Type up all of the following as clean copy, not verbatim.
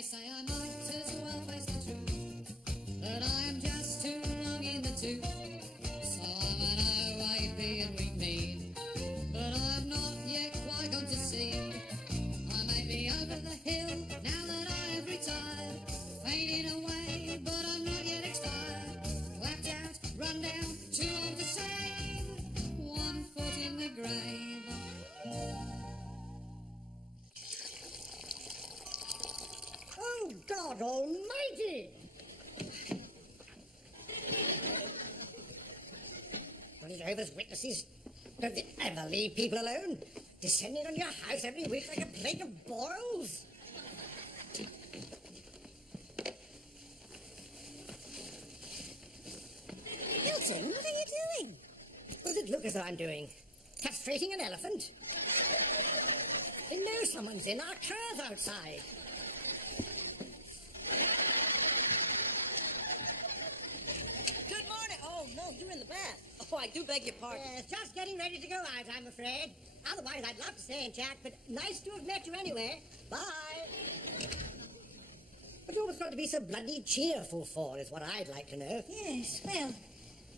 They say I might as well face the truth, that I am just too long in the tooth. So I'm an OAP and we mean, but I'm not yet quite gone to sea. I may be over the hill now that I have retired, fading away, but I'm not yet expired. Clapped out, run down, too old to save, 1 foot in the grave. Oh, God almighty! What is Jehovah's Witnesses? Don't they ever leave people alone? Descending on your house every week like a plate of boils? Hilton, what are you doing? What does it look as though I'm doing? Castrating an elephant? They know someone's in our car's outside. Good morning. Oh, no, you're in the bath. Oh, I do beg your pardon. Yes, just getting ready to go out, I'm afraid. Otherwise, I'd love to stay and chat, but nice to have met you anyway. Bye. What you always got to be so bloody cheerful for is what I'd like to know. Yes, well,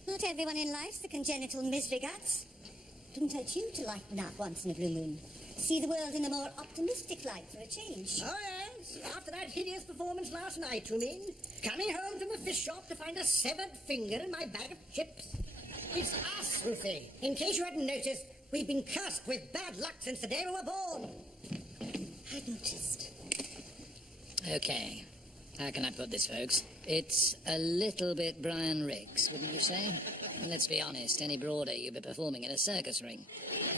not everyone in life's the congenital misery guts. Didn't hurt you to lighten up once in a blue moon. See the world in a more optimistic light for a change. Oh, yes. After that hideous performance last night, you mean? Coming home from the fish shop to find a severed finger in my bag of chips. It's us, Ruthie. In case you hadn't noticed, we've been cursed with bad luck since the day we were born. I noticed. Okay. How can I put this, folks? It's a little bit Brian Ricks, wouldn't you say? And let's be honest, any broader you'd be performing in a circus ring.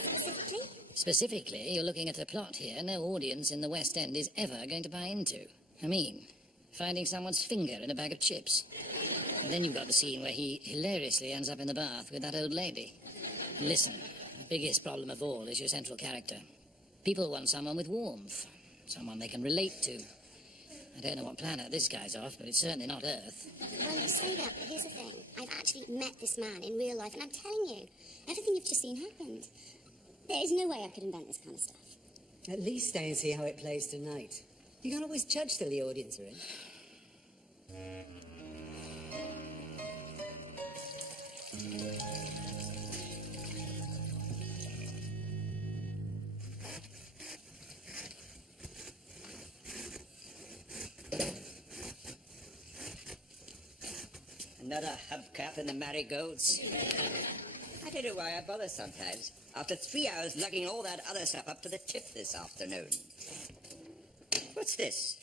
Specifically? Specifically, you're looking at a plot here no audience in the West End is ever going to buy into. I mean, finding someone's finger in a bag of chips. And then you've got the scene where he hilariously ends up in the bath with that old lady. Listen, the biggest problem of all is your central character. People want someone with warmth, someone they can relate to. I don't know what planet this guy's off, but it's certainly not Earth. Well, you say that, but here's the thing. I've actually met this man in real life, and I'm telling you, everything you've just seen happened. There is no way I could invent this kind of stuff. At least stay and see how it plays tonight. You can't always judge till the audience are in. Another hubcap in the marigolds. I don't know why I bother sometimes. After 3 hours lugging all that other stuff up to the tip this afternoon. What's this?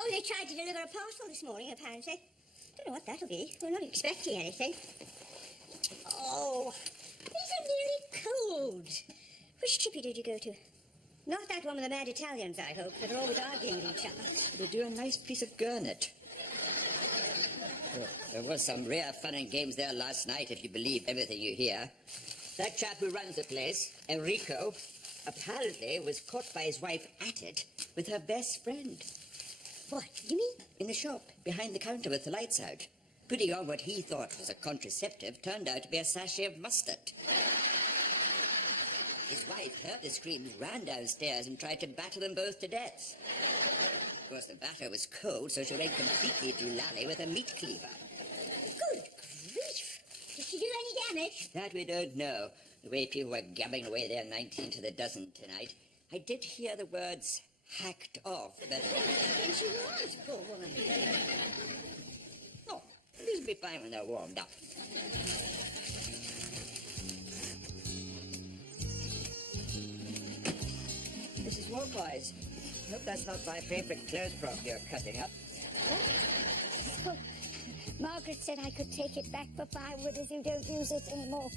Oh, they tried to deliver a parcel this morning, apparently. Don't know what that'll be. We're not expecting anything. Oh, these are nearly cold. Which chippy did you go to? Not that one with the mad Italians, I hope, that are always arguing with each other. They do a nice piece of gurnet. Oh, there was some rare fun and games there last night, if you believe everything you hear. That chap who runs the place, Enrico, apparently was caught by his wife at it with her best friend. What, you mean? In the shop, behind the counter with the lights out. Putting on what he thought was a contraceptive turned out to be a sachet of mustard. His wife heard the screams, ran downstairs and tried to batter them both to death. Of course, the batter was cold, so she went completely doolally with a meat cleaver. Good grief. Did she do any damage? That we don't know. The way people were gabbing away there 19 to the dozen tonight. I did hear the words hacked off, but... And she was, poor woman. Oh, these will be fine when they're warmed up. Mrs. Walkwise, I hope that's not my favorite clothes prop you're cutting up. Oh, Margaret said I could take it back for firewood as you don't use it anymore.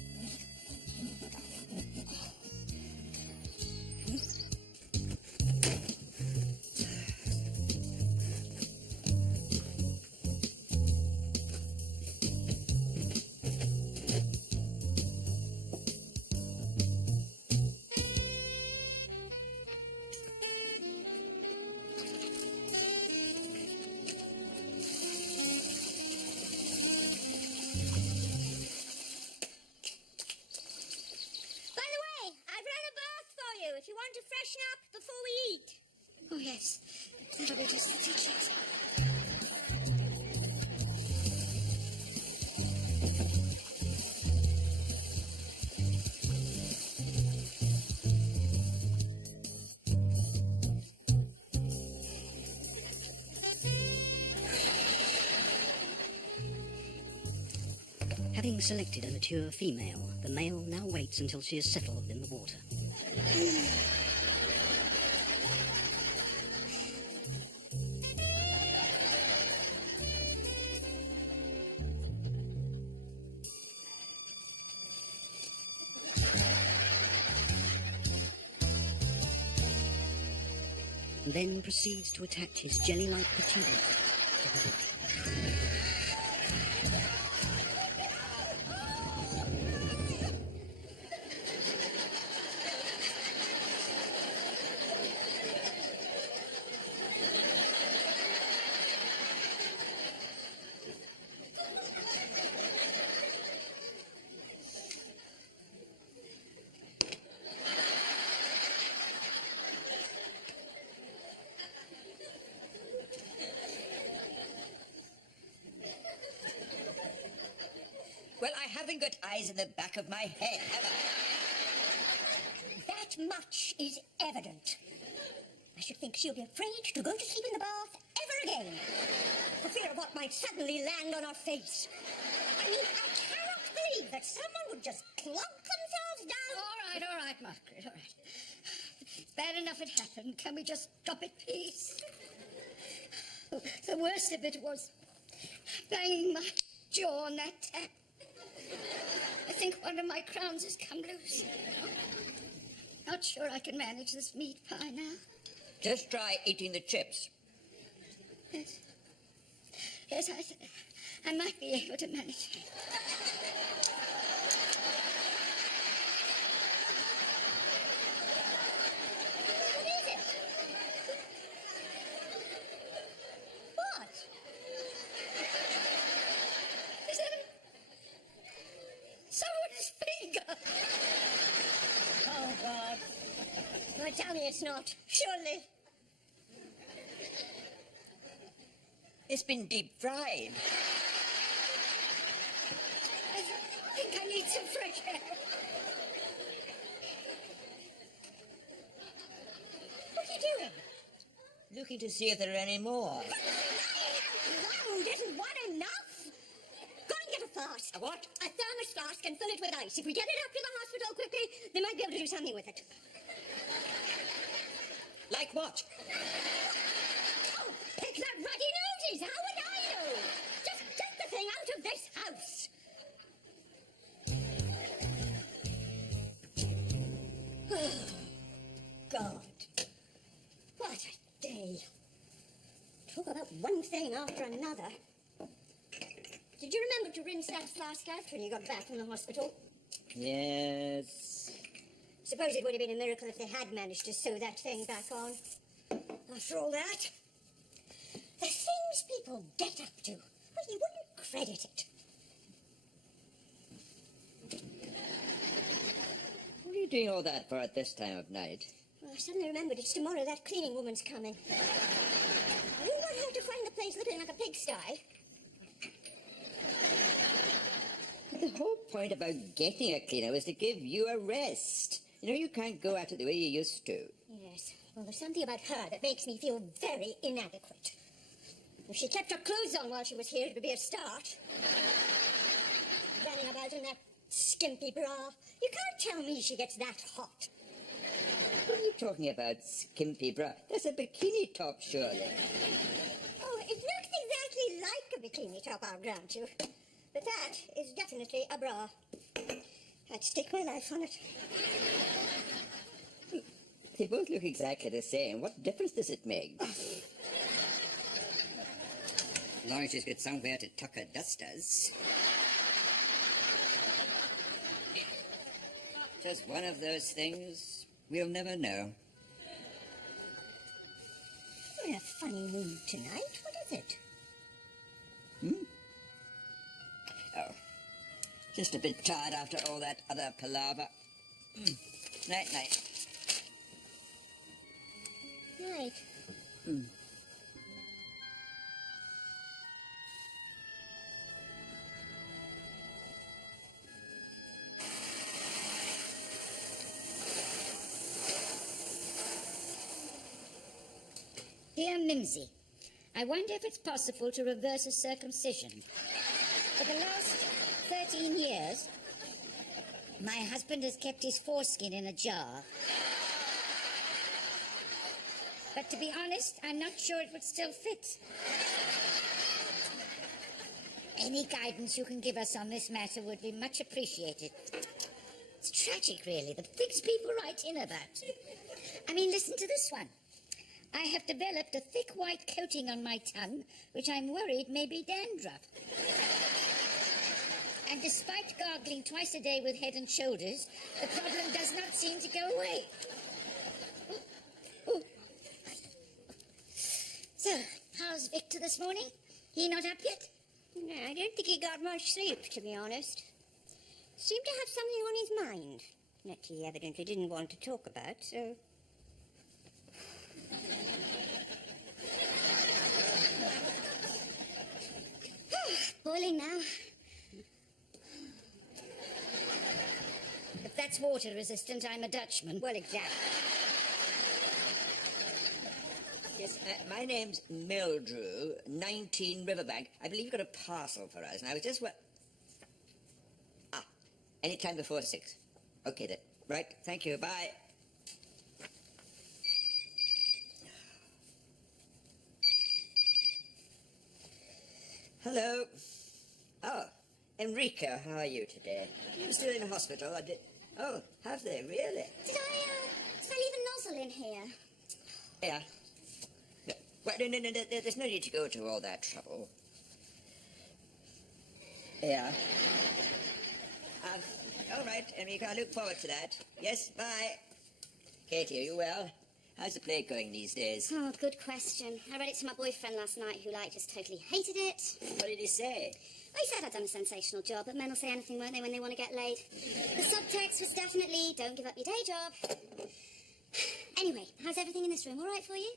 If you want to freshen up before we eat. Oh, yes. That'll be just stitch it. Having selected a mature female, the male now waits until she is settled in the water. Then proceeds to attach his jelly-like protuberance to the hook. Well, I haven't got eyes in the back of my head, have I? That much is evident. I should think she'll be afraid to go to sleep in the bath ever again, for fear of what might suddenly land on her face. I mean, I cannot believe that someone would just plonk themselves down. All right, Margaret, all right. Bad enough it happened. Can we just stop it, please? The worst of it was banging my jaw on that tap. I think one of my crowns has come loose. Not sure I can manage this meat pie now. Just try eating the chips. Yes. Yes, I might be able to manage it. What is it? What? Is that someone's finger? Oh, God. Well, tell me it's not. Surely. It's been deep fried. I think I need some fresh air. What are you doing? Looking to see if there are any more. Loud, isn't one enough? Go and get a flask. A what? A thermos flask and fill it with ice. If we get it up to the hospital quickly, they might be able to do something with it. Like what? Oh, pick that ruddy noses! How would I know? Just get the thing out of this house. Oh, God. What a day. Talk about one thing after another. Did you remember to rinse that flask out when you got back from the hospital? Yes. Suppose it would have been a miracle if they had managed to sew that thing back on. After all that, the things people get up to, well, you wouldn't credit it. What are you doing all that for at this time of night? Well, I suddenly remembered it's tomorrow that cleaning woman's coming. I don't want her to find the place looking like a pigsty. But the whole point about getting a cleaner was to give you a rest. You know, you can't go at it the way you used to. Yes, well, there's something about her that makes me feel very inadequate. If she kept her clothes on while she was here, it would be a start. Running about in that skimpy bra. You can't tell me she gets that hot. What are you talking about, skimpy bra? That's a bikini top, surely. Oh, it looks exactly like a bikini top, I'll grant you. But that is definitely a bra. I'd stake my life on it. They both look exactly the same. What difference does it make? As long as she's got somewhere to tuck her dusters. Just one of those things we'll never know. You're in a funny mood tonight. What is it? Oh, just a bit tired after all that other palaver. Night, night. Night. Dear Mimsy, I wonder if it's possible to reverse a circumcision. For the last 13 years, my husband has kept his foreskin in a jar. But to be honest, I'm not sure it would still fit. Any guidance you can give us on this matter would be much appreciated. It's tragic, really, the things people write in about. I mean, listen to this one. I have developed a thick white coating on my tongue, which I'm worried may be dandruff. And despite gargling twice a day with Head and Shoulders, the problem does not seem to go away. Ooh. So, how's Victor this morning? He not up yet? No, I don't think he got much sleep, to be honest. Seemed to have something on his mind that he evidently didn't want to talk about, so... Boiling now. If that's water resistant, I'm a Dutchman. Well, exactly. Yes, my name's Mildrew, 19 Riverbank. I believe you got a parcel for us, and I was just... any time before 6. Okay, then. Right, thank you, bye. Hello. Oh, Enrico, how are you today? You're still in the hospital, I did... Oh, have they, really? Did I leave a nozzle in here? Yeah. Well, no, there's no need to go to all that trouble. Yeah. All right, Enrico, I look forward to that. Yes, bye. Katie, are you well? How's the play going these days? Oh, good question. I read it to my boyfriend last night, who, just totally hated it. What did he say? Well, he said I'd done a sensational job, but men will say anything, won't they, when they want to get laid? The subtext was definitely, don't give up your day job. Anyway, how's everything in this room? All right for you?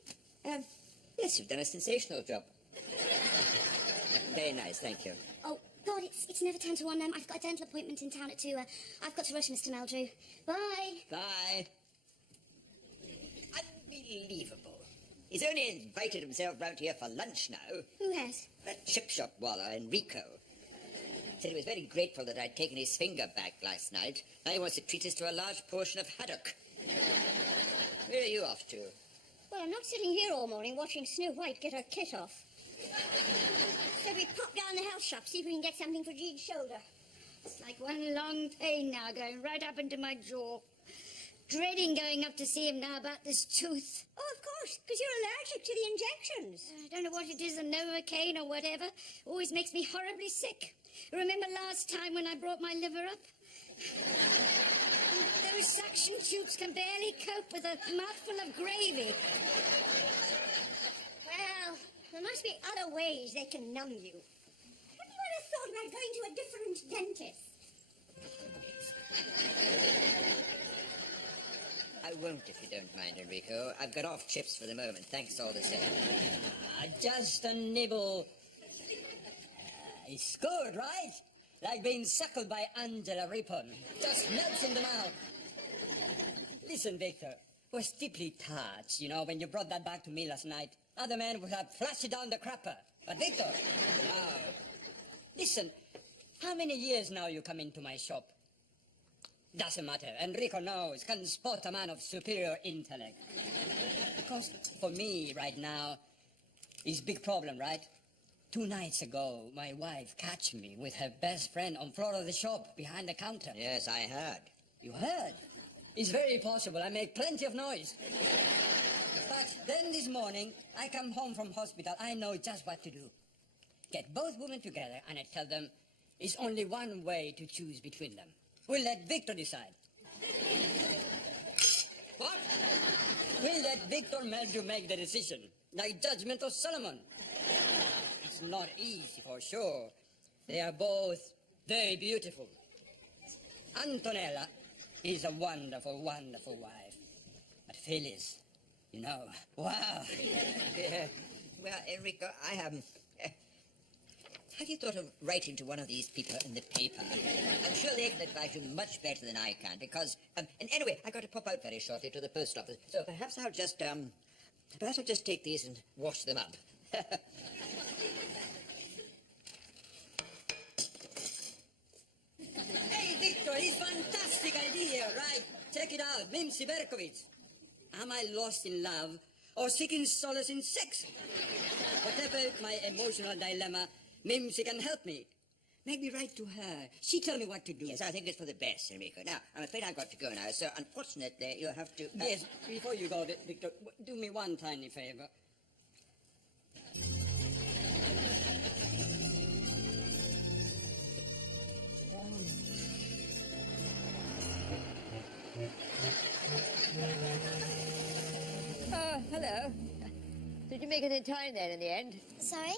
Yes, you've done a sensational job. Very nice, thank you. Oh, God, it's never 10 to 1. I've got a dental appointment in town at 2. I've got to rush, Mr. Meldrew. Bye. Bye. Unbelievable. He's only invited himself round here for lunch now. Who has? That chip shop wallah, Enrico. Said he was very grateful that I'd taken his finger back last night. Now he wants to treat us to a large portion of haddock. Where are you off to? Well, I'm not sitting here all morning watching Snow White get her kit off. So we pop down the health shop, see if we can get something for Jean's shoulder. It's like one long pain now, going right up into my jaw. Dreading going up to see him now about this tooth. Oh, of course, because you're allergic to the injections. I don't know what it is, a Novocaine or whatever. Always makes me horribly sick. Remember last time when I brought my liver up? Those suction tubes can barely cope with a mouthful of gravy. Well, there must be other ways they can numb you. Have you ever thought about going to a different dentist? I won't if you don't mind, Enrico. I've got off chips for the moment. Thanks all the same. Just a nibble. It's good, right? Like being suckled by Angela Rippon. Just melts in the mouth. Listen, Victor, I was deeply touched, when you brought that back to me last night. Other men would have flushed it down the crapper. But Victor, no. Listen, how many years now you come into my shop? Doesn't matter. Enrico knows, can spot a man of superior intellect. Because for me right now, it's big problem, right? 2 nights ago, my wife catch me with her best friend on floor of the shop behind the counter. Yes, I heard. You heard? It's very possible. I make plenty of noise. But then this morning, I come home from hospital. I know just what to do. Get both women together and I tell them it's only one way to choose between them. We'll let Victor decide. What? We'll let Victor Meldrew make the decision. Like judgment of Solomon. It's not easy for sure. They are both very beautiful. Antonella is a wonderful, wonderful wife. But Phyllis, wow. Yeah. Well, Enrico, I haven't... Have you thought of writing to one of these people in the paper? I'm sure they can advise you much better than I can, because... and anyway, I've got to pop out very shortly to the post office, so perhaps I'll just, Perhaps I'll just take these and wash them up. Hey, Victor, it's fantastic idea, right? Check it out, Mimsy Berkovich. Am I lost in love or seeking solace in sex? Whatever my emotional dilemma, Mimsy can help me. Make me write to her. She tell me what to do. Yes, I think it's for the best, Enrico. Now, I'm afraid I've got to go now, so unfortunately you'll have to... Yes, before you go, Victor, do me one tiny favor. Oh, hello. Did you make it in time then in the end? Sorry?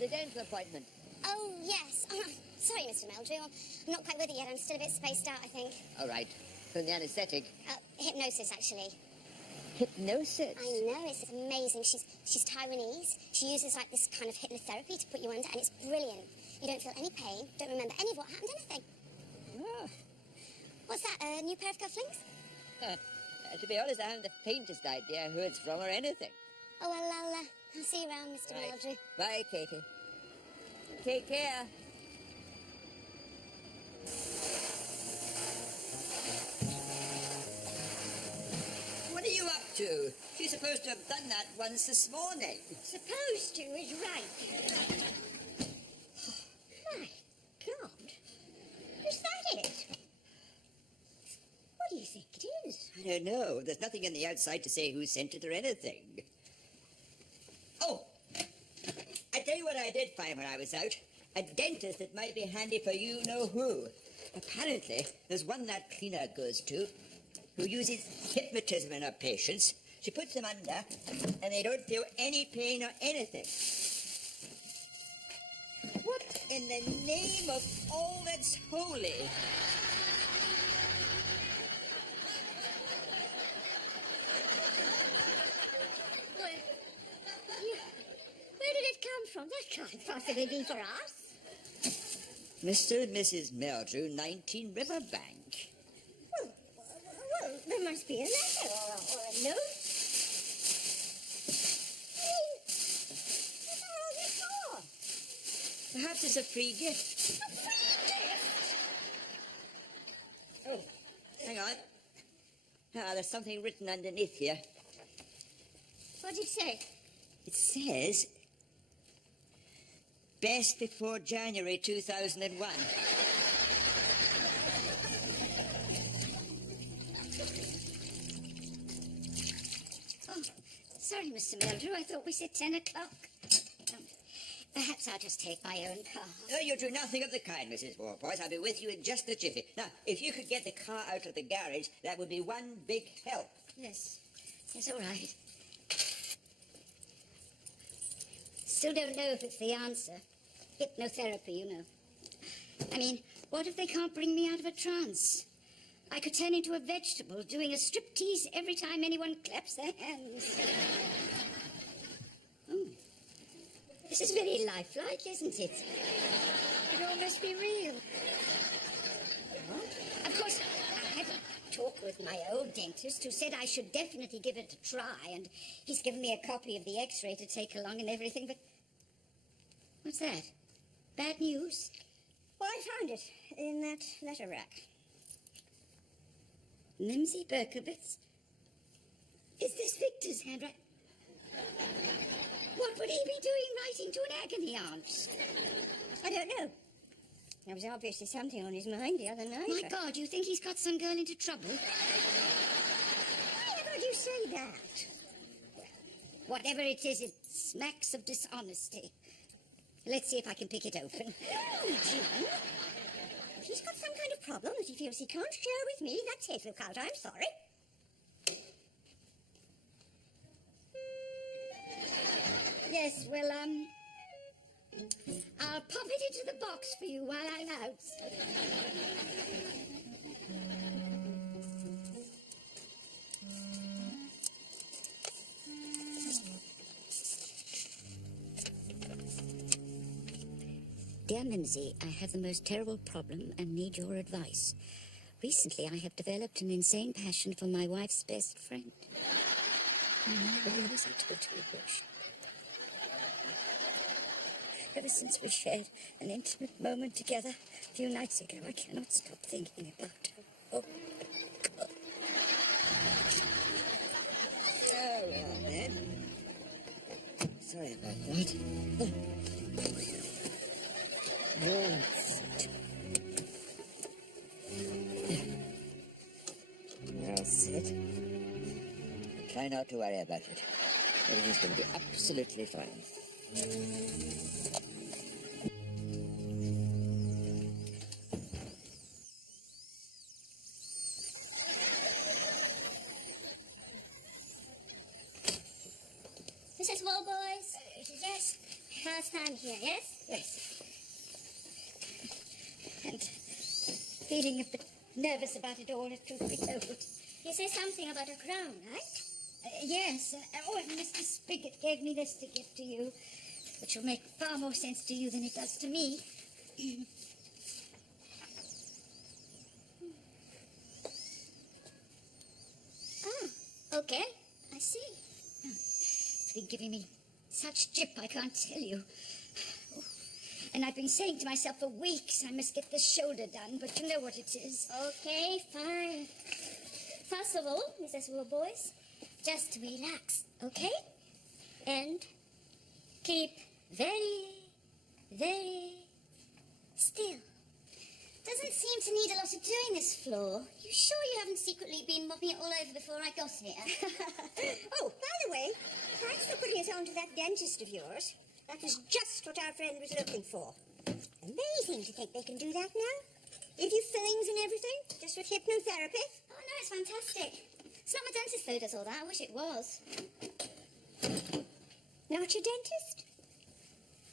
The dental appointment. Oh, yes. Oh, sorry, Mr. Meldrew. I'm not quite with it yet. I'm still a bit spaced out, I think. All right. From the anaesthetic. Hypnosis, actually. Hypnosis? I know, it's amazing. She's Taiwanese. She uses, like, this kind of hypnotherapy to put you under, and it's brilliant. You don't feel any pain, don't remember any of what happened, anything. Oh. What's that, a new pair of cufflinks? To be honest, I haven't the faintest idea who it's from or anything. Oh, well, I'll see you around, Mr. Right. Meldrew. Bye, Katie. Take care. What are you up to? She's supposed to have done that once this morning. Supposed to is right. My God. Is that it? What do you think it is? I don't know. There's nothing in the outside to say who sent it or anything. Oh, I tell you what I did find when I was out. A dentist that might be handy for you know who. Apparently, there's one that cleaner goes to who uses hypnotism in her patients. She puts them under, and they don't feel any pain or anything. What in the name of all that's holy? Where did it come from? That can't possibly be for us. Mr. and Mrs. Meldrew, 19 Riverbank. Well, there must be a letter or a note. I mean, what are all this for? Perhaps it's a free gift. A free gift? Oh, hang on. Ah, there's something written underneath here. What'd it say? It says, best before January 2001. Oh, sorry, Mr. Meldrew. I thought we said 10 o'clock. Perhaps I'll just take my own car. No, you'll do nothing of the kind, Mrs. Warpoys. I'll be with you in just a jiffy. Now, if you could get the car out of the garage, that would be one big help. Yes. Yes, all right. Still don't know if it's the answer. Hypnotherapy, you know. I mean, what if they can't bring me out of a trance? I could turn into a vegetable doing a striptease every time anyone claps their hands. Oh. This is very lifelike, isn't it? It all must be real. What? Of course, I had a talk with my old dentist who said I should definitely give it a try, and he's given me a copy of the x-ray to take along and everything, but... What's that? Bad news? Well, I found it in that letter rack. Mimsy Berkovitz? Is this Victor's handwriting? What would he be doing writing to an agony aunt? I don't know. There was obviously something on his mind the other night. My God, you think he's got some girl into trouble? Why would you say that? Well, whatever it is, it smacks of dishonesty. Let's see if I can pick it open. Oh, Jim. If he's got some kind of problem that he feels he can't share with me, that's his lookout. I'm sorry. Yes, well, I'll pop it into the box for you while I'm out. Dear Mimsy, I have the most terrible problem and need your advice. Recently, I have developed an insane passion for my wife's best friend. Never was I totally bush. Ever since we shared an intimate moment together a few nights ago, I cannot stop thinking about her. Oh, God. There we are, then. Sorry about that. Oh, Well said. Try not to worry about it. Everything's going to be absolutely fine. Mrs. Wallboys? Yes? First time here, yes? yes. And feeling a bit nervous about it all, if truth be told. You say something about a crown, right? Yes. And Mr. Spigot gave me this to give to you, which will make far more sense to you than it does to me. Okay, I see. It's been giving me such jip, I can't tell you. Oh, and I've been saying to myself for weeks I must get the shoulder done, but you know what it is. Okay, fine. First of all, Mrs. Wallboys, just relax, okay? And keep very, very still. Doesn't seem to need a lot of doing, this floor. You sure you haven't secretly been mopping it all over before I got here? Oh, by the way, thanks for putting us on to that dentist of yours. That was just what our friend was looking for. Amazing to think they can do that now. Give you fillings and everything, just with hypnotherapy. Oh, no, it's fantastic. It's not my dentist who does all that. I wish it was. Not your dentist?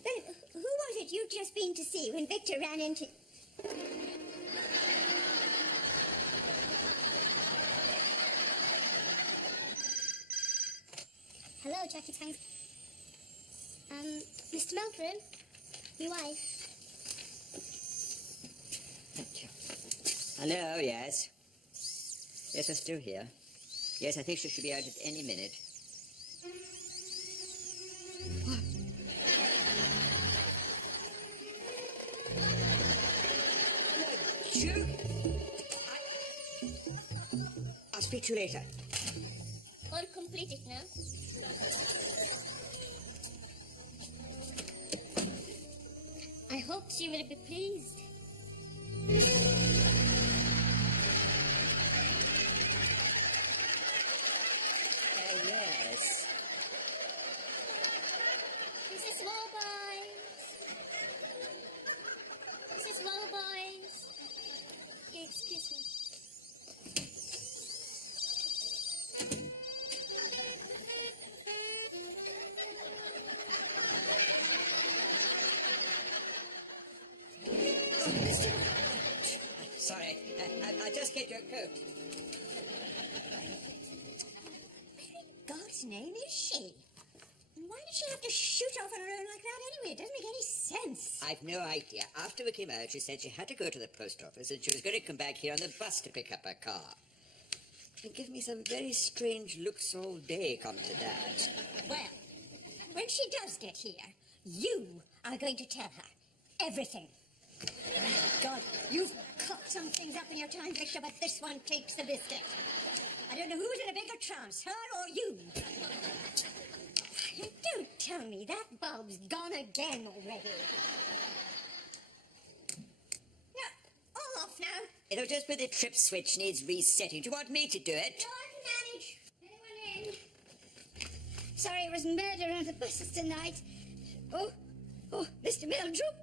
Then who was it you'd just been to see when Victor ran into... Hello, Jackie Tang. Mr. Meldrum, your wife. Thank you. Hello, yes. Yes, I'm still here. Yes, I think she should be out at any minute. Joe? I'll speak to you later. All completed now. I hope she will be pleased. Yes. Mrs. Wallboys. Mrs. Wallboys. Excuse me. Sorry, I'll just get your coat. God's name is she? And why did she have to shoot off on her own like that anyway? It doesn't make any sense. I've no idea. After we came out, she said she had to go to the post office and she was going to come back here on the bus to pick up her car. She gave me some very strange looks all day, come to that. Well, when she does get here, you are going to tell her everything. God, you've caught some things up in your time, Victor, but this one takes the biscuit. I don't know who's in a bigger trance, her or you. Don't tell me that bulb's gone again already. No, all off now. It'll just be the trip switch needs resetting. Do you want me to do it? No, I can manage. Anyone in? Sorry, it was murder on the buses tonight. Oh, Mr. Meldrum.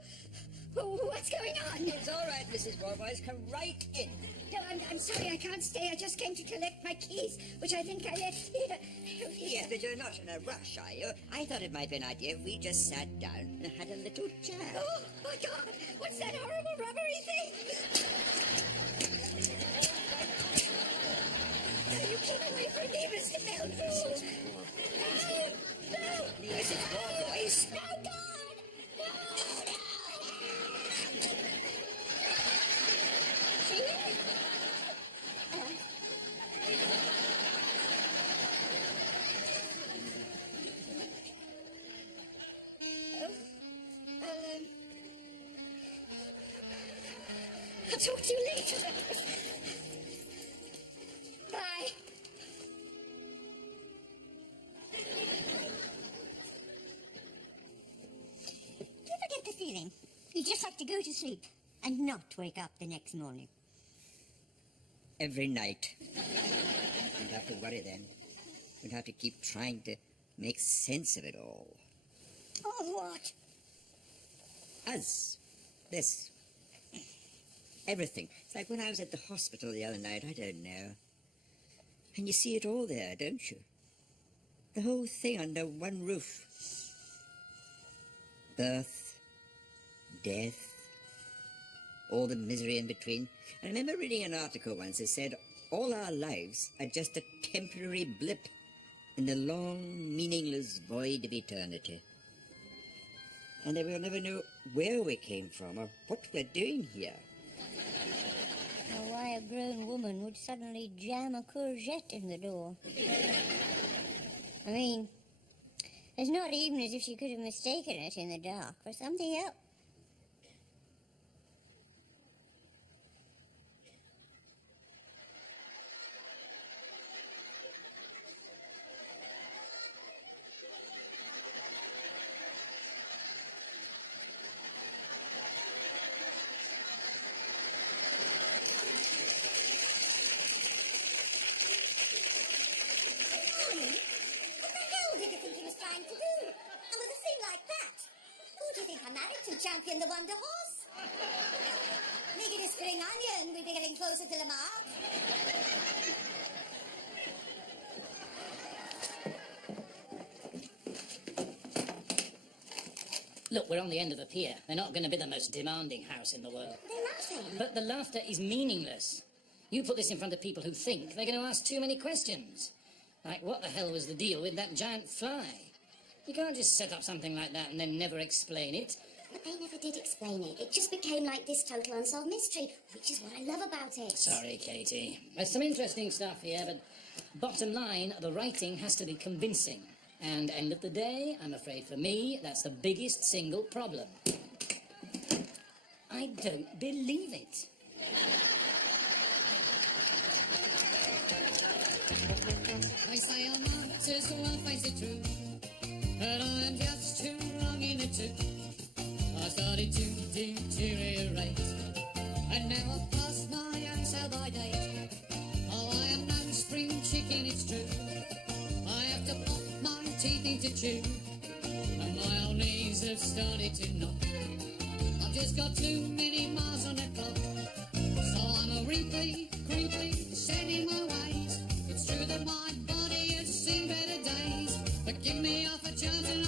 Oh, what's going on? It's all right, Mrs. Wallboys. Come right in. No, I'm sorry, I can't stay. I just came to collect my keys, which I think I left here. Yes, but you're not in a rush, are you? I thought it might be an idea if we just sat down and had a little chat. Oh, my God! What's that horrible rubbery thing? You keep away from me, Mr. Meldrum. No! Mrs. Wallboys. No, God! No! See? I'll talk to you later. Bye. Do you ever get the feeling you just like to go to sleep and not wake up the next morning? Every night. We'd have to worry then. We'd have to keep trying to make sense of it all. Oh, what? Us. This. Everything. It's like when I was at the hospital the other night, I don't know. And you see it all there, don't you? The whole thing under one roof. Birth, death, all the misery in between. I remember reading an article once that said all our lives are just a temporary blip in the long, meaningless void of eternity. And that we'll never know where we came from or what we're doing here. Or why a grown woman would suddenly jam a courgette in the door. I mean, it's not even as if she could have mistaken it in the dark for something else. Champion the Wonder Horse. Make it a spring onion. We'll be getting closer to the mark. Look, we're on the end of the pier. They're not going to be the most demanding house in the world. They're laughing. But the laughter is meaningless. You put this in front of people who think, they're going to ask too many questions. Like, what the hell was the deal with that giant fly? You can't just set up something like that and then never explain it. But they never did explain it. It just became like this total unsolved mystery, which is what I love about it. Sorry, Katie. There's some interesting stuff here, but bottom line, the writing has to be convincing. And end of the day, I'm afraid for me, that's the biggest single problem. I don't believe it. I say I might as well face it true, but I'm just too wrong in it too. I started to deteriorate, and now I've passed my own sell-by date. Oh, I am no spring chicken, it's true. I have to pop my teeth into chew, and my old knees have started to knock. I've just got too many miles on the clock, so I'm a creepy, set in my ways. It's true that my body has seen better days, but give me half a chance and